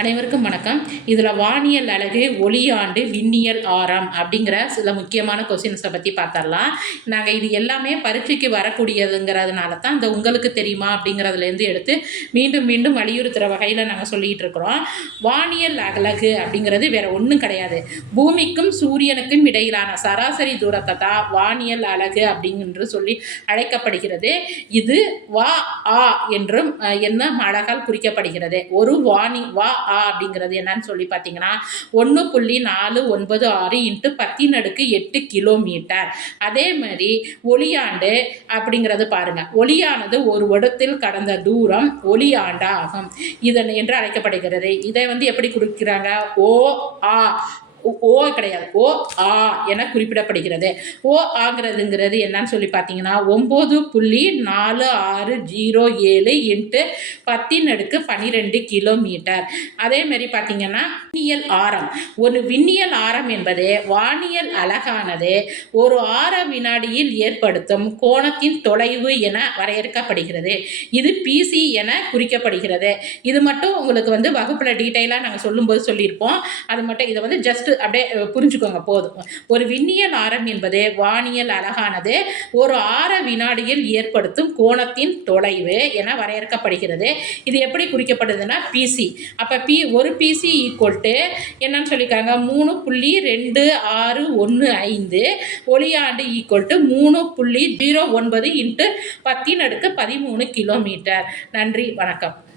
அனைவருக்கும் வணக்கம். இதில் வானியல் அழகு ஒளியாண்டு விண்ணியல் ஆரம் அப்படிங்கிற சில முக்கியமான கொஸ்டின்ஸை பற்றி பார்த்தரலாம் நாங்கள் இது எல்லாமே பரீட்சைக்கு வரக்கூடியதுங்கிறதுனால தான் இந்த உங்களுக்கு தெரியுமா அப்படிங்கிறதுலேருந்து எடுத்து மீண்டும் மீண்டும் வலியுறுத்துகிற வகையில் நாங்கள் சொல்லிகிட்டு இருக்கிறோம். வானியல் அழகு அப்படிங்கிறது வேறு ஒன்றும் கிடையாது. பூமிக்கும் சூரியனுக்கும் இடையிலான சராசரி தூரத்தை தான் வானியல் அழகு அப்படிங்கன்று சொல்லி அழைக்கப்படுகிறது. இது வா ஆ என்றும் என்ன அழகால் குறிக்கப்படுகிறது. ஒரு வாணி வா ஆ அப்படிங்கிறது என்னன்னு சொல்லி பார்த்தீங்கன்னா ஒன்று புள்ளி நாலு ஒன்பது ஆறு இன்ட்டு பத்தின் அடுக்கு எட்டு கிலோமீட்டர். அதே மாதிரி ஒளியாண்டு அப்படிங்கிறது பாருங்கள் ஒளியானது ஒரு இடத்தில் கடந்த தூரம் ஒளியாண்டா ஆகும் இதன் என்று அழைக்கப்படுகிறது. இதை வந்து எப்படி கொடுக்குறாங்க? ஓ ஆ ஓ கிடையாது. ஓ ஆ என குறிப்பிடப்படுகிறது. ஓ ஆங்கிறதுங்கிறது என்னன்னு சொல்லி பார்த்தீங்கன்னா ஒம்பது புள்ளி நாலு ஆறு ஜீரோ ஏழு இன்ட்டு பத்தின் அடுக்கு பன்னிரெண்டு கிலோமீட்டர். அதே மாதிரி பார்த்தீங்கன்னா விண்ணியல் ஆரம். ஒரு விண்ணியல் ஆரம் என்பது வானியல் அழகானது ஒரு ஆர வினாடியில் ஏற்படுத்தும் கோணத்தின் தொலைவு என வரையறுக்கப்படுகிறது. இது பிசி என குறிக்கப்படுகிறது. இது மட்டும் உங்களுக்கு வந்து வகுப்பில் டீட்டெயிலாக நாங்கள் சொல்லும்போது சொல்லியிருப்போம். அது மட்டும் இதை வந்து ஜஸ்ட் அப்படியே புரிஞ்சுக்கோங்க போதும். ஒரு விண்ணியல் ஆரம் என்பது வானியல் அழகானது ஒரு ஆர வினாடியில் ஏற்படுத்தும் கோணத்தின் தொலைவு என வரையறுக்கப்படுகிறது. இது எப்படி குறிக்கப்படுதுன்னா பிசி அப்போ பி ஒரு பிசி ஈக்குவல் டு என்னன்னு சொல்லியிருக்காங்க மூணு புள்ளி ரெண்டு ஆறு ஒன்று ஐந்து ஒளியாண்டு ஈக்குவல் டு மூணு புள்ளி ஜீரோ ஒன்பது இன்ட்டு பத்தின் அடுக்கு பதிமூணு கிலோமீட்டர். நன்றி வணக்கம்.